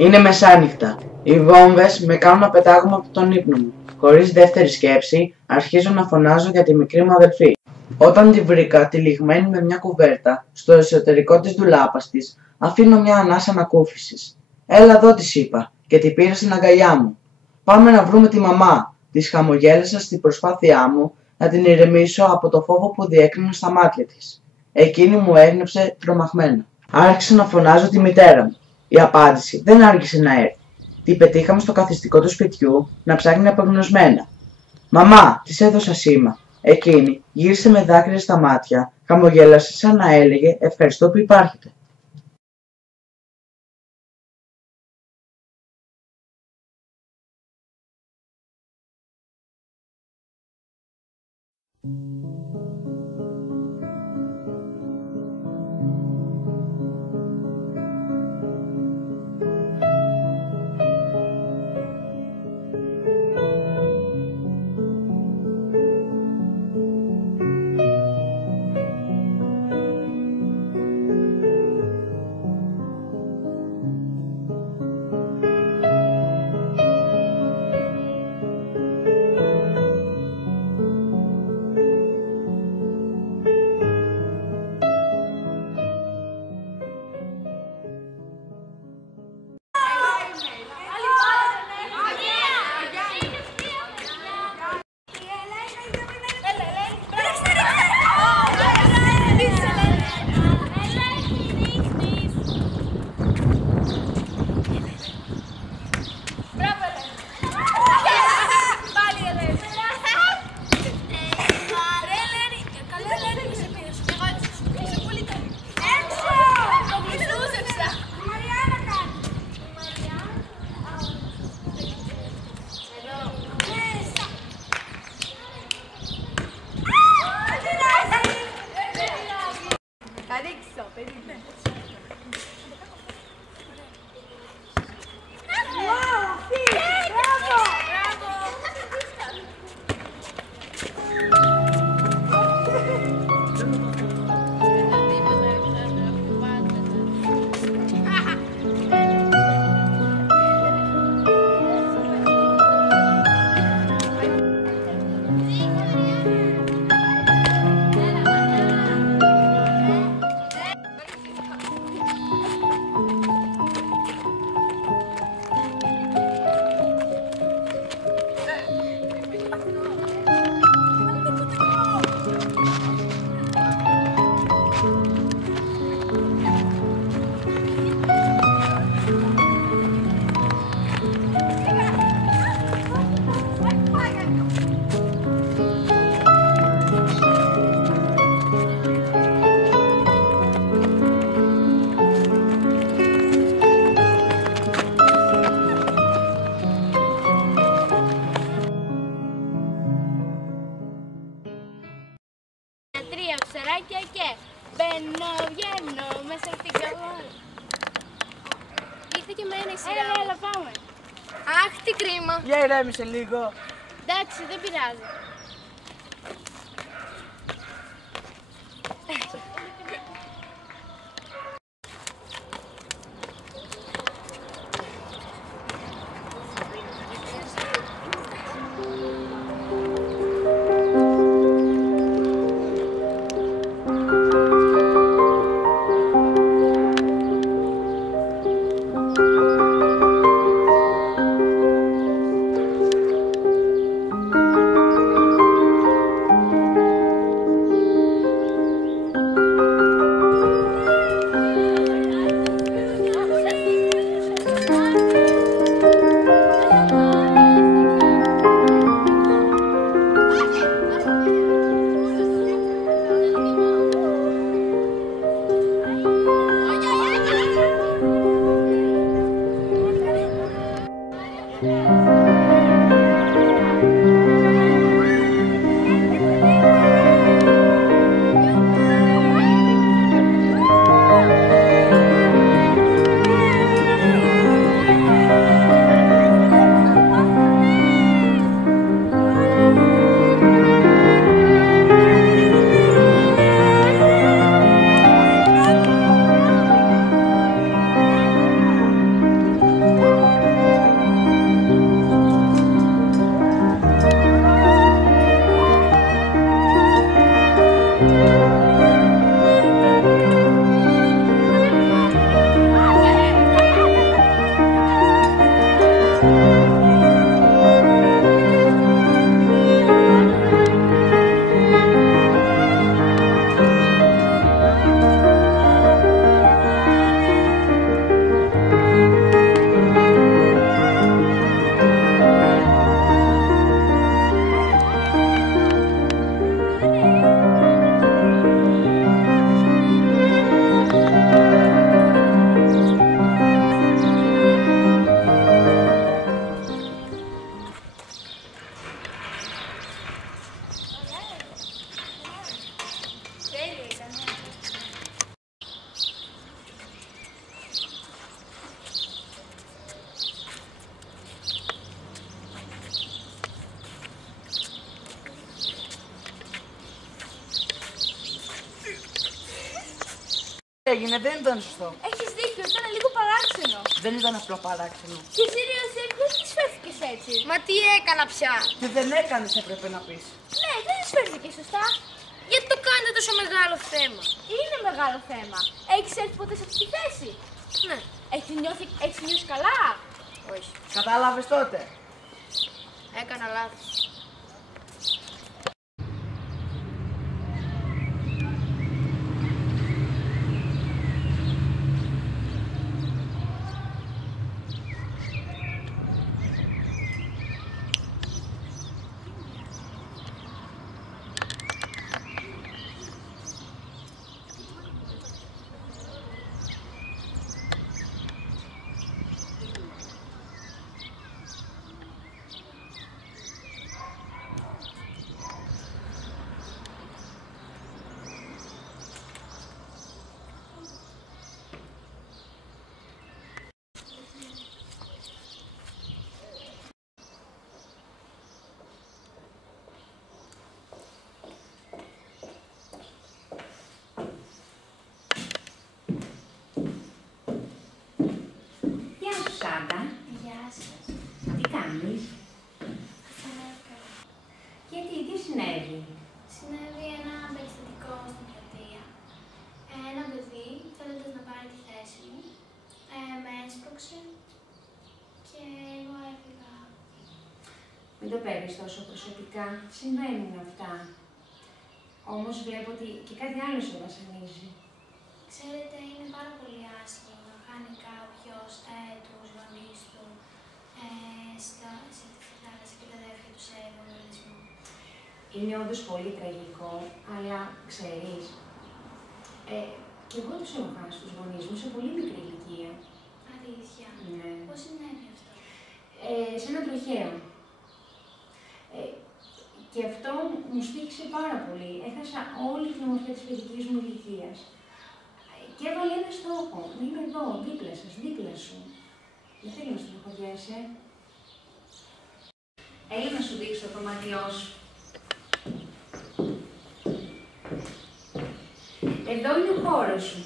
Είναι μεσάνυχτα. Οι βόμβες με κάνουν να πετάγουμε από τον ύπνο μου. Χωρίς δεύτερη σκέψη, αρχίζω να φωνάζω για τη μικρή μου αδελφή. Όταν τη βρήκα τυλιγμένη με μια κουβέρτα στο εσωτερικό της ντουλάπας της, αφήνω μια ανάσα ανακούφισης. «Έλα εδώ», της είπα, και την πήρα στην αγκαλιά μου. «Πάμε να βρούμε τη μαμά», της χαμογέλασα στην προσπάθειά μου να την ηρεμήσω από το φόβο που διέκρινα στα μάτια της. Εκείνη μου έγνεψε τρομαγμένα. Άρχισα να φωνάζω τη μητέρα μου. Η απάντηση δεν άργησε να έρθει. Την πετύχαμε στο καθιστικό του σπιτιού να ψάχνει απεγνωσμένα. «Μαμά», της έδωσα σήμα. Εκείνη γύρισε με δάκρυα στα μάτια, χαμογέλασε σαν να έλεγε «Ευχαριστώ που υπάρχετε». Και μπαίνω, βγαίνω μέσα στην καβάλα. Ήρθε και εμένα η σειρά. Έλα, πάμε. Αχ, τι κρίμα. Για ηρέμησε λίγο. Εντάξει, δεν πειράζει. Έγινε, δεν ήταν σωστό. Έχεις δίκιο, ήταν λίγο παράξενο. Δεν ήταν απλό παράξενο. Και εσύ, Ριωσή, πώς τις φέρθηκες έτσι? Μα τι έκανα πια? Τι δεν έκανες, έπρεπε να πεις. Ναι, δεν τις φέρθηκες σωστά. Γιατί το κάνετε τόσο μεγάλο θέμα? Είναι μεγάλο θέμα. Έχεις έρθει ποτέ σε αυτή τη θέση? Ναι. Έχεις νιώσει καλά? Όχι. Κατάλαβες τότε? Έκανα λάθος. Σάντα. Γεια σας. Τι κάνεις? Καλά. Γιατί, τι συνέβη? Συνέβη ένα περιστατικό στην πλατεία. Ένα παιδί, θέλοντας να πάρει τη θέση μου, με έσπρωξε και εγώ έφυγα. Μην το παίρνεις τόσο προσωπικά. Συμβαίνουν αυτά. Όμως βλέπω ότι και κάτι άλλο σε βασανίζει. Ξέρετε, είναι πάρα πολύ άσχημο να χάνει κάποιος τους γονείς του σε θάλασσα και τα αδέρφια του σε βομβαρδισμό. Είναι όντως πολύ τραγικό, αλλά ξέρεις, και εγώ τους έχω χάσει τους γονείς μου σε πολύ μικρή ηλικία. Αλήθεια. Ναι. Πώς συνέβη αυτό? Σε ένα τροχαίο. Και αυτό μου στοίχησε πάρα πολύ. Έχασα όλη την ομορφιά της παιδικής μου ηλικίας. Και έβαλε ένα στόχο. Είμαι εδώ, δίπλα σας, δίπλα σου. Δεν θέλω να στενοχωριέσαι. Έλα να σου δείξω το δωμάτιό σου. Εδώ είναι ο χώρος σου.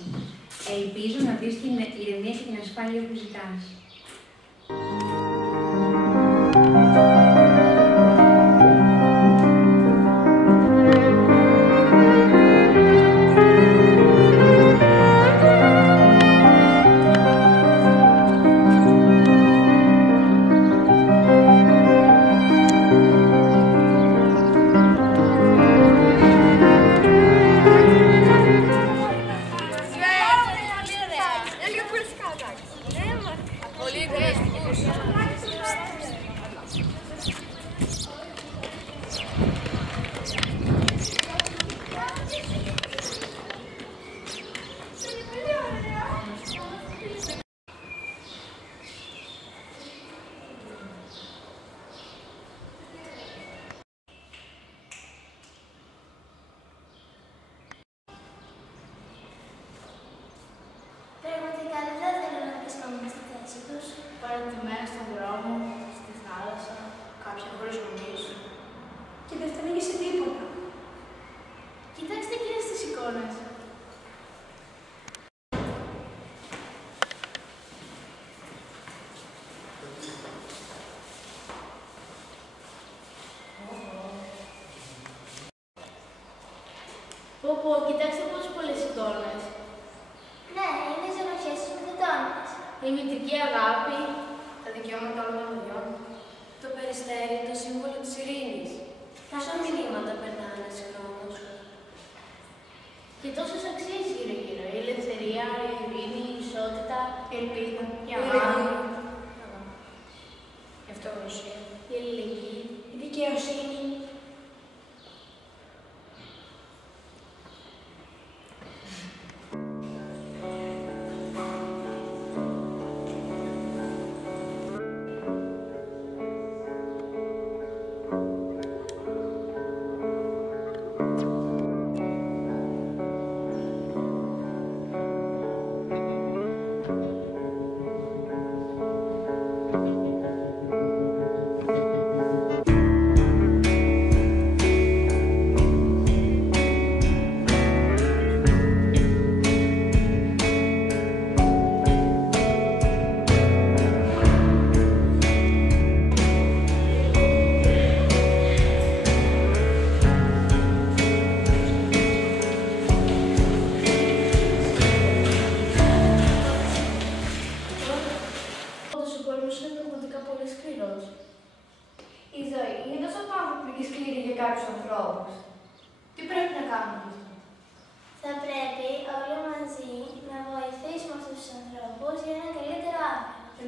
Ελπίζω να δεις την ηρεμία και την ασφάλεια που ζητάς. Πραγματικά δεν θα ήθελα να βρισκόμουν στη θέση τους. Παρατημένα στον δρόμο, στη θάλασσα, κάποια χωρίς γονείς. Και δεν φτάνει σε τίποτα. Κοιτάξτε εκείνες τις εικόνες. Πω, κοιτάξτε πόσες πολλές εικόνες. Ναι, είναι οι ζωνοχές της μυθετώνας. Η μυθική αγάπη, τα δικαιώματα όλων των παιδιών, το περιστέρι, το σύμβολο της ειρήνης. Πόσα μηνύματα περνάνε συγχρόνως. Και τόσες αξίες γύρω-γύρω. Η ελευθερία, η ειρήνη, η ισότητα, η ελπίδα, η αγάπη. Η αυτογνωσία, η αλληλεγγύη, η δικαιοσύνη.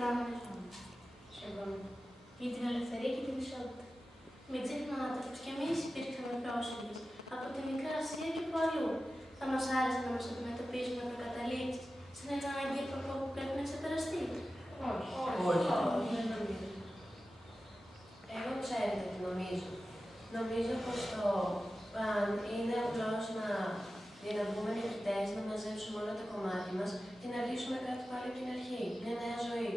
κάνουμε συμφωνώ. Για την ελευθερία και την ισότητα. Μην ξεχνάτε πως κι εμείς υπήρξαμε πρόσφυγες από τη Μικρά Ασία και από αλλού. Θα μας άρεσε να μας αντιμετωπίζουν με προκαταλήψεις σαν ένα αναγκαίο κακό που πρέπει να ξεπεραστεί. Όχι. Εγώ ξέρετε τι νομίζω. Νομίζω πως το είναι απλώς για να βγούμε νικητές, να μαζέψουμε όλα τα κομμάτια μας και να αρχίσουμε κάτι πάλι από την αρχή. Μια νέα ζωή.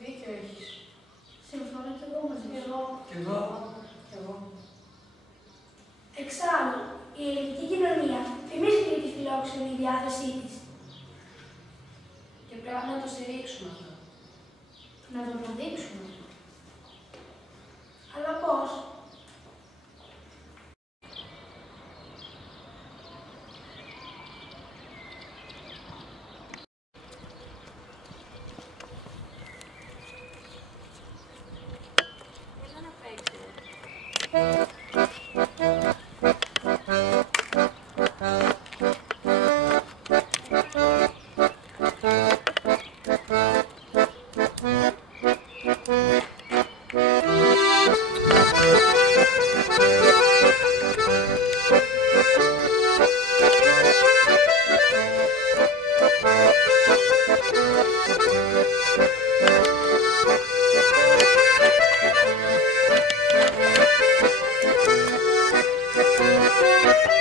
Δίκιο έχεις. Συμφωνώ κι εγώ μαζί σου. Κι εγώ. Εξάλλου, η ελληνική κοινωνία θυμίζει τη φιλόξενη διάθεσή της. Και πρέπει να το στηρίξουμε αυτό. Να το αποδείξουμε. Αλλά πώς? Thank you.